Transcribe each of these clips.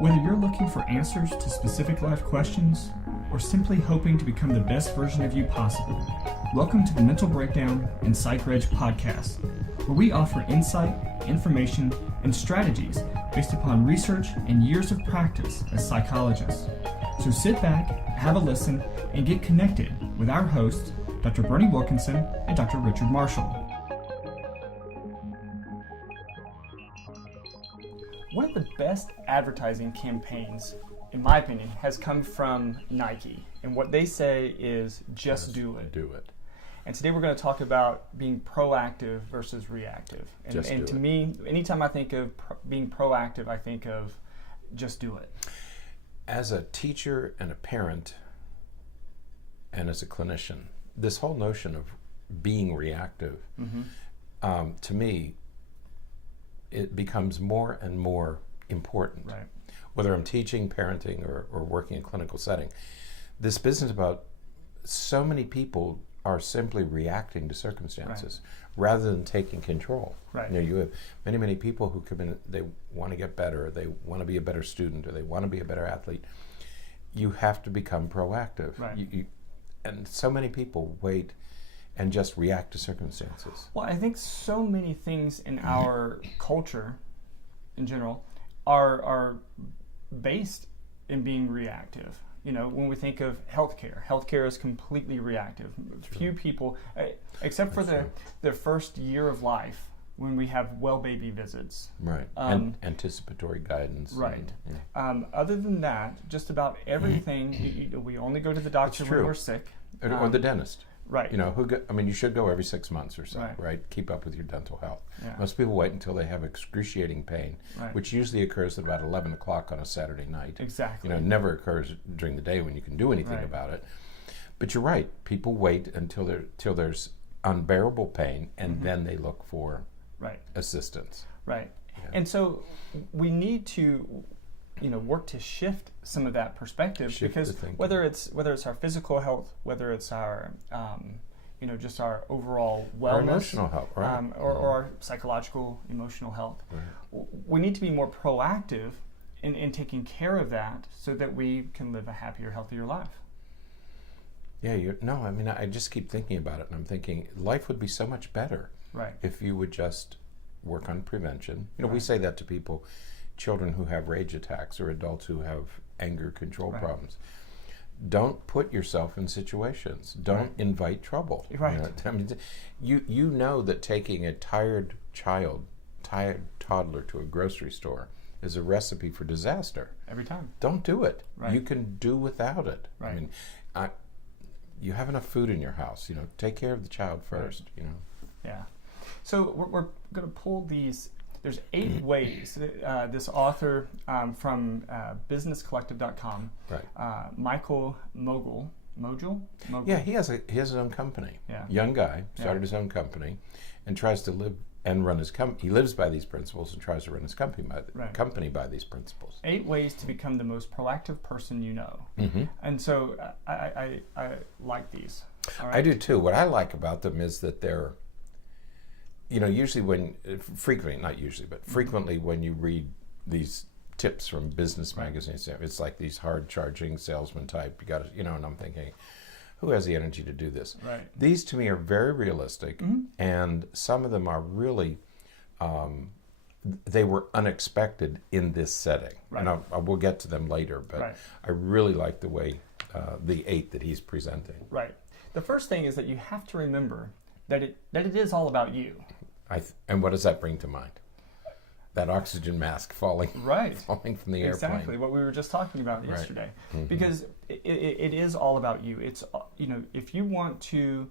Whether you're looking for answers to specific life questions or simply hoping to become the best version of you possible, welcome to the Mental Breakdown and Psychreg podcast, where we offer insight, information, and strategies based upon research and years of practice as psychologists. So sit back, have a listen, and get connected with our hosts, Dr. Berney and Dr. Richard Marshall. One of the best advertising campaigns, in my opinion, has come from Nike. And what they say is, just do it. Do it. And today we're going to talk about being proactive versus reactive. And to me, anytime I think of being proactive, I think of just do it. As a teacher and a parent and as a clinician, this whole notion of being reactive, to me, it becomes more and more important. Right. Whether I'm teaching, parenting, or working in a clinical setting. This business about so many people are simply reacting to circumstances rather than taking control. Right. You know, you have many, many people who come in, they want to get better, or they want to be a better student, or they want to be a better athlete. You have to become proactive. Right. And so many people wait and just react to circumstances. Well, I think so many things in our culture, in general, are based in being reactive. You know, when we think of healthcare is completely reactive. Few people, except for the first year of life, when we have well baby visits. Right. And anticipatory guidance. Right. Other than that, just about everything, we only go to the doctor when we're sick. Or the dentist. Right. You know, you should go every 6 months or so, right? Keep up with your dental health. Yeah. Most people wait until they have excruciating pain, which usually occurs at about 11 o'clock on a Saturday night. Exactly. You know, it never occurs during the day when you can do anything about it. But you're right. People wait until there's unbearable pain, and then they look for assistance. Right. Yeah. And so we need to, work to shift some of that perspective, because whether it's our physical health, whether it's our just our overall wellness, our emotional health, right? or our psychological, emotional health, we need to be more proactive in taking care of that so that we can live a happier, healthier life. Yeah, I just keep thinking about it, and I'm thinking life would be so much better if you would just work on prevention. We say that to people, children who have rage attacks or adults who have anger control problems. Don't put yourself in situations. Don't invite trouble. Right. You know that taking a tired toddler to a grocery store is a recipe for disaster. Every time. Don't do it. Right. You can do without it. Right. You have enough food in your house. Take care of the child first. Yeah. So we're going to pull these. There's 8 ways. This author from businesscollective.com, Michael Mogul. Yeah, he has his own company. Yeah. Young guy, started his own company, and tries to live and run his company. He lives by these principles and tries to run his company by these principles. 8 ways to become the most proactive person you know. And so I like these. All right? I do too. What I like about them is that they're, frequently when you read these tips from business magazines, it's like these hard-charging salesman type. You got to, and I'm thinking, who has the energy to do this? Right. These to me are very realistic, and some of them are really, they were unexpected in this setting. Right. And we'll get to them later, but I really like the way, the 8 that he's presenting. Right. The first thing is that you have to remember that it is all about you. And what does that bring to mind? That oxygen mask falling from the airplane. Exactly, what we were just talking about yesterday. Because it is all about you. It's, if you want to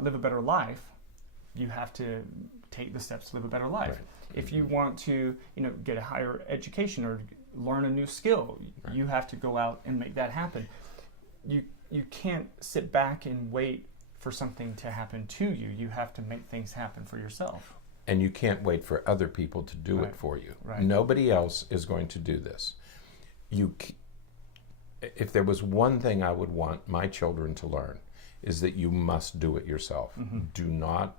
live a better life, you have to take the steps to live a better life. If you want to, get a higher education or learn a new skill, you have to go out and make that happen. You can't sit back and wait for something to happen to you. You have to make things happen for yourself. And you can't wait for other people to do it for you. Right. Nobody else is going to do this. If there was one thing I would want my children to learn, is that you must do it yourself. Do not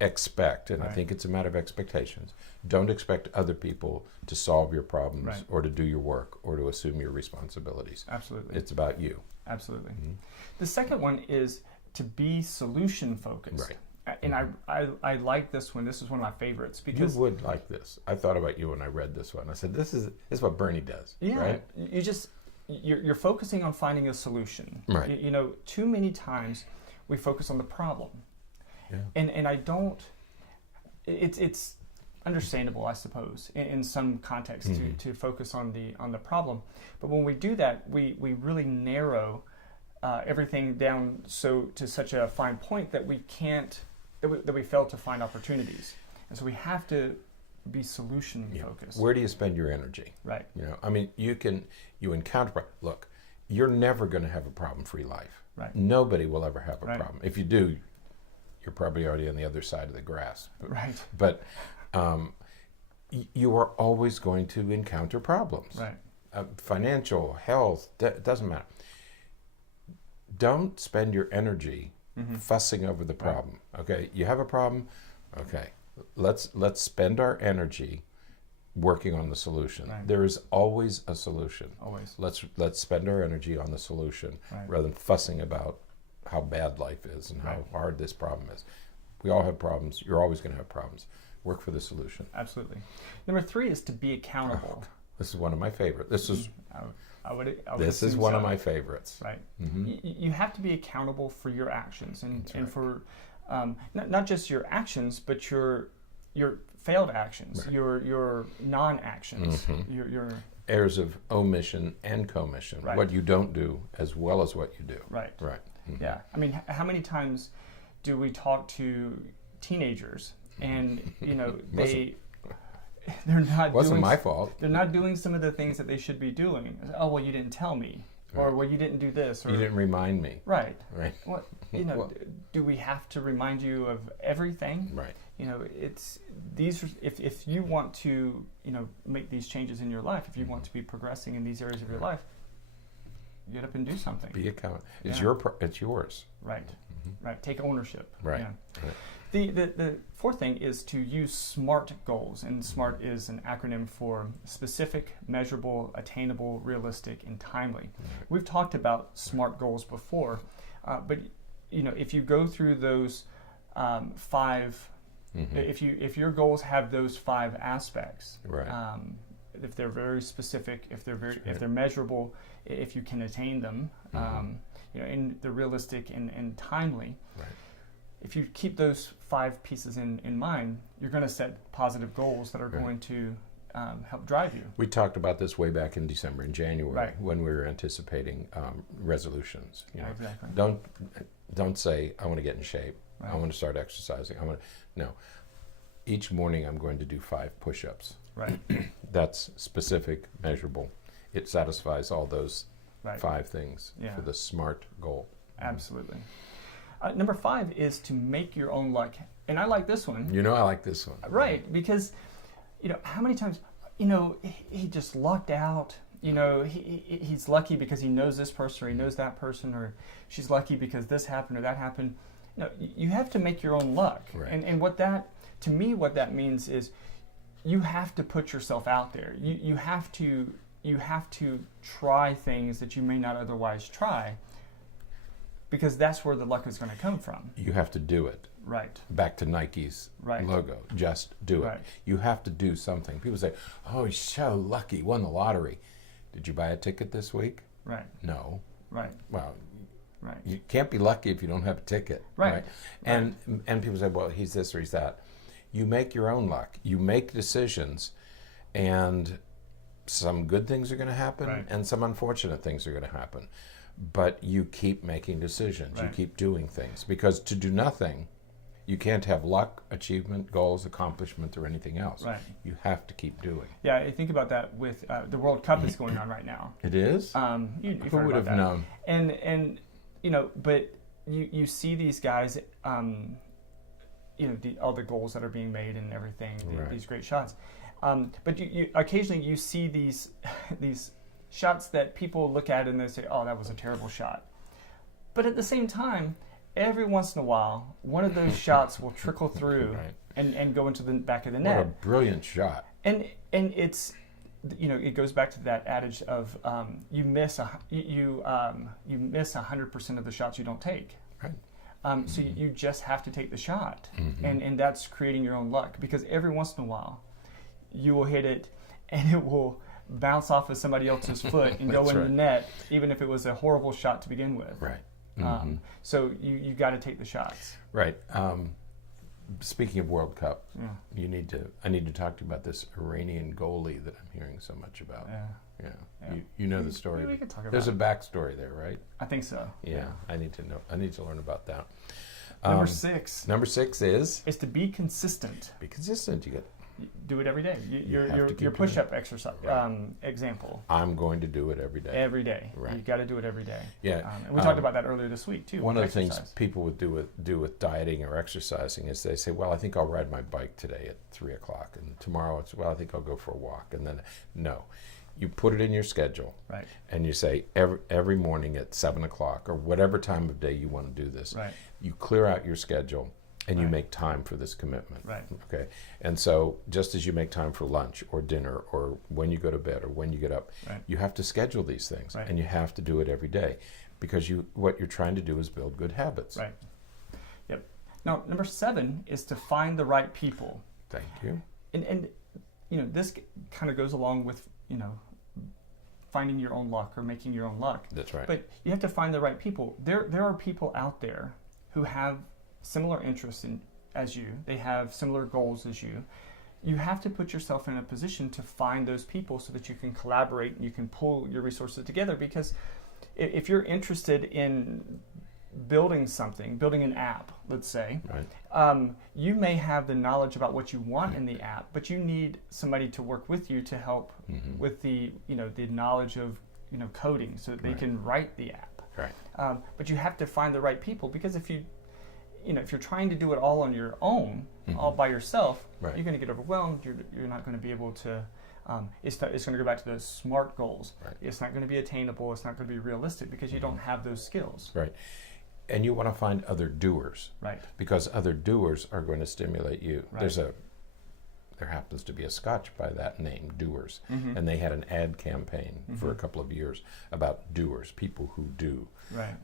expect, and I think it's a matter of expectations, don't expect other people to solve your problems or to do your work or to assume your responsibilities. Absolutely. It's about you. Absolutely. The second one is to be solution focused. Right. And I like this one. This is one of my favorites because you would like this. I thought about you when I read this one. I said, this is what Berney does. Yeah. Right? You're focusing on finding a solution. Right. You know, too many times we focus on the problem. Yeah. And I don't. It's understandable, I suppose, in some context to focus on the problem. But when we do that, we really narrow everything down to such a fine point that we can't that we fail to find opportunities. And so we have to be solution focused. Where do you spend your energy? Right. You know, I mean, you encounter. Look, you're never going to have a problem-free life. Right. Nobody will ever have a problem. If you do, you're probably already on the other side of the grass. Right. But you are always going to encounter problems. Right. Financial, health, doesn't matter. Don't spend your energy fussing over the problem. Okay, you have a problem. Okay, let's spend our energy working on the solution. Right. There is always a solution. Always. Let's spend our energy on the solution rather than fussing about how bad life is and how hard this problem is. We all have problems. You're always going to have problems. Work for the solution. Absolutely. Number 3 is to be accountable. This is one of my favorites. This is this is one of my favorites. Right. You have to be accountable for your actions and for not just your actions, but your failed actions, your non-actions, your errors of omission and commission. What you don't do as well as what you do. Right. Right. Yeah. I mean, how many times do we talk to teenagers and they're not wasn't my fault. They're not doing some of the things that they should be doing. Oh, well, you didn't tell me, or well, you didn't do this, or you didn't remind me. Right. Right. What do we have to remind you of everything? Right. You know, it's these. If you want to, make these changes in your life, if you want to be progressing in these areas of your life, get up and do something. Be accountable. It's it's yours. Right. Right. Take ownership. Right. Yeah. Right. The fourth thing is to use SMART goals, and SMART is an acronym for specific, measurable, attainable, realistic, and timely. Right. We've talked about SMART goals before, but if you go through those 5, if your goals have those 5 aspects, right. If they're very specific, if they're measurable, if you can attain them, and they're realistic and timely. Right. If you keep those 5 pieces in mind, you're going to set positive goals that are going to help drive you. We talked about this way back in December and January when we were anticipating resolutions. Exactly. Don't say, I want to get in shape. Right. I want to start exercising. No. Each morning I'm going to do 5 push-ups. Right. That's specific, measurable. It satisfies all those 5 things for the SMART goal. Absolutely. Number 5 is to make your own luck. And I like this one. I like this one. Right, because, how many times, he just lucked out. He's lucky because he knows this person or he knows that person, or she's lucky because this happened or that happened. You have to make your own luck. Right. And what that means is you have to put yourself out there. You have to try things that you may not otherwise try, because that's where the luck is going to come from. You have to do it. Right. Back to Nike's logo. Just do it. You have to do something. People say, oh, he's so lucky, won the lottery. Did you buy a ticket this week? Right. No. Right. Well, you can't be lucky if you don't have a ticket. Right. And people say, well, he's this or he's that. You make your own luck. You make decisions, and some good things are going to happen and some unfortunate things are going to happen. But you keep making decisions. You keep doing things. Because to do nothing, you can't have luck, achievement, goals, accomplishment, or anything else. Right. You have to keep doing. Yeah, I think about that with the World Cup is going on right now. It is? Who would have known? And but you see these guys, all the goals that are being made and everything, these great shots. But you occasionally you see these shots that people look at and they say, oh, that was a terrible shot. But at the same time, every once in a while, one of those shots will trickle through and go into the back of the net. What a brilliant shot. And it's, it goes back to that adage of you miss 100% of the shots you don't take. Right. So you just have to take the shot, and that's creating your own luck, because every once in a while you will hit it and it will bounce off of somebody else's foot and go in the net, even if it was a horrible shot to begin with. Right. So you got to take the shots. Right. Speaking of World Cup, I need to talk to you about this Iranian goalie that I'm hearing so much about. Yeah. You know the story. We could talk about There's a backstory there, right? I think so. Yeah. I need to know. I need to learn about that. Number 6. Number 6 is to be consistent. Be consistent. You do it every day. Your push-up exercise example. I'm going to do it every day. Every day. Right. You got to do it every day. Yeah. And we talked about that earlier this week too. One of the things people would do with dieting or exercising is they say, well, I think I'll ride my bike today at 3:00, and tomorrow it's, well, I think I'll go for a walk, and then no. You put it in your schedule, right? And you say every morning at 7:00 or whatever time of day you want to do this. Right. You clear out your schedule and you make time for this commitment. Right. Okay. And so just as you make time for lunch or dinner or when you go to bed or when you get up, you have to schedule these things, and you have to do it every day, because what you're trying to do is build good habits. Right. Yep. Now, number 7 is to find the right people. Thank you. And this kind of goes along with finding your own luck or making your own luck. That's right. But you have to find the right people. There are people out there who have similar interests as you. They have similar goals as you. You have to put yourself in a position to find those people so that you can collaborate and you can pull your resources together. Because if you're interested in building an app, let's say, you may have the knowledge about what you want in the app, but you need somebody to work with you to help with the knowledge of coding so that they can write the app. Right. But you have to find the right people, because if you're trying to do it all on your own, all by yourself, you're going to get overwhelmed. You're not going to be able to. It's going to go back to those SMART goals. Right. It's not going to be attainable. It's not going to be realistic, because you don't have those skills. Right. And you want to find other doers. Right. Because other doers are going to stimulate you. Right. There happens to be a scotch by that name, Doers, and they had an ad campaign for a couple of years about doers, people who do. Right.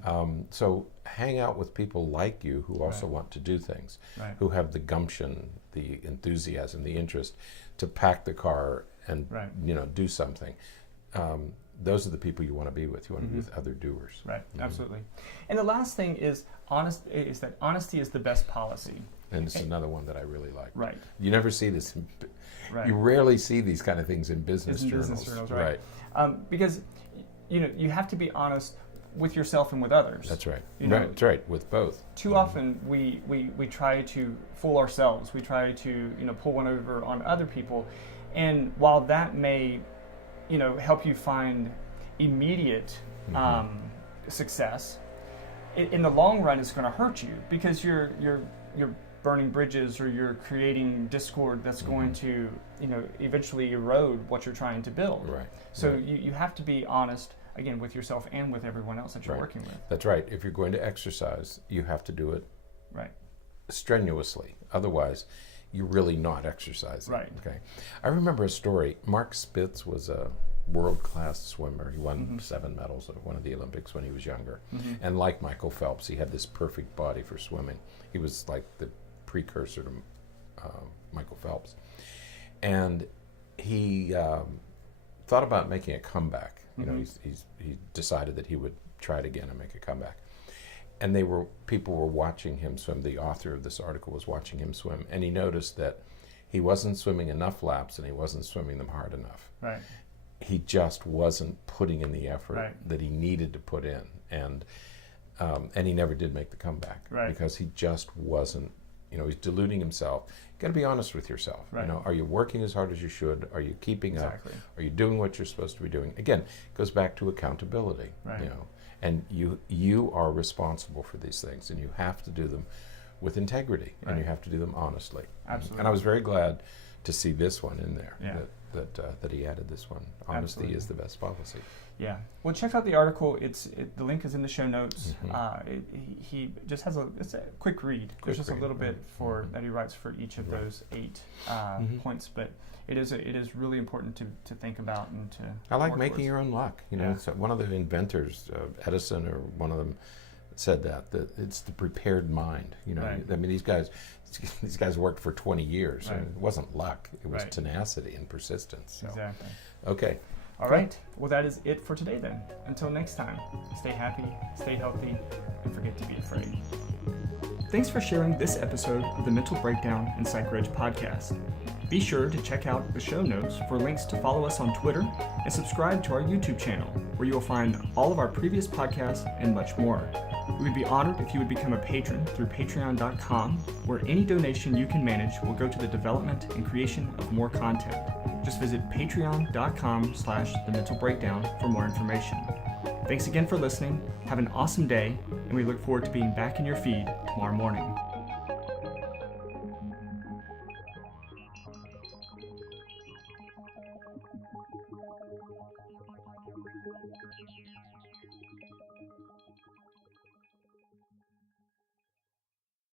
So hang out with people like you who also want to do things, who have the gumption, the enthusiasm, the interest to pack the car and do something. Those are the people you want to be with. You want to be with other doers. Right. Absolutely. And the last thing is that honesty is the best policy. And it's another one that I really like. Right. You never see this. You rarely see these kind of things in business journals. Business journals, right. Because you have to be honest with yourself and with others. That's right. That's right. With both. Too often we try to fool ourselves. We try to pull one over on other people, and while that may help you find immediate success, in the long run it's going to hurt you, because you're burning bridges, or you're creating discord that's going to eventually erode what you're trying to build. Right. So you have to be honest, again, with yourself and with everyone else that you're working with. That's right. If you're going to exercise, you have to do it strenuously. Otherwise, you're really not exercising. Right. Okay. I remember a story. Mark Spitz was a world-class swimmer. He won 7 medals at one of the Olympics when he was younger. And like Michael Phelps, he had this perfect body for swimming. He was like the precursor to Michael Phelps. And he thought about making a comeback. He decided that he would try it again and make a comeback. And people were watching him swim. The author of this article was watching him swim, and he noticed that he wasn't swimming enough laps and he wasn't swimming them hard enough. Right. He just wasn't putting in the effort that he needed to put in, and he never did make the comeback because he just wasn't. He's deluding himself. You got to be honest with yourself. Right. Are you working as hard as you should? Are you keeping up? Exactly. Are you doing what you're supposed to be doing? Again, it goes back to accountability. Right. And you are responsible for these things, and you have to do them with integrity, and you have to do them honestly. Absolutely. And I was very glad to see this one in there. Yeah. that he added this one. Honesty is the best policy. Yeah. Well, check out the article. The link is in the show notes. He just has it's a quick read. There's just a little bit that he writes for each of those 8 points, but it is really important to think about and to. I like making your own luck. So one of the inventors, Edison, or one of them, said that it's the prepared mind. I mean, these guys worked for 20 years. Right. It wasn't luck. It was tenacity and persistence. So. Exactly. Okay. All right. Well, that is it for today then. Until next time, stay happy, stay healthy, and forget to be afraid. Thanks for sharing this episode of the Mental Breakdown and Psychreg podcast. Be sure to check out the show notes for links to follow us on Twitter and subscribe to our YouTube channel, where you will find all of our previous podcasts and much more. We would be honored if you would become a patron through patreon.com, where any donation you can manage will go to the development and creation of more content. Just visit patreon.com/thementalbreakdown for more information. Thanks again for listening. Have an awesome day, and we look forward to being back in your feed tomorrow morning.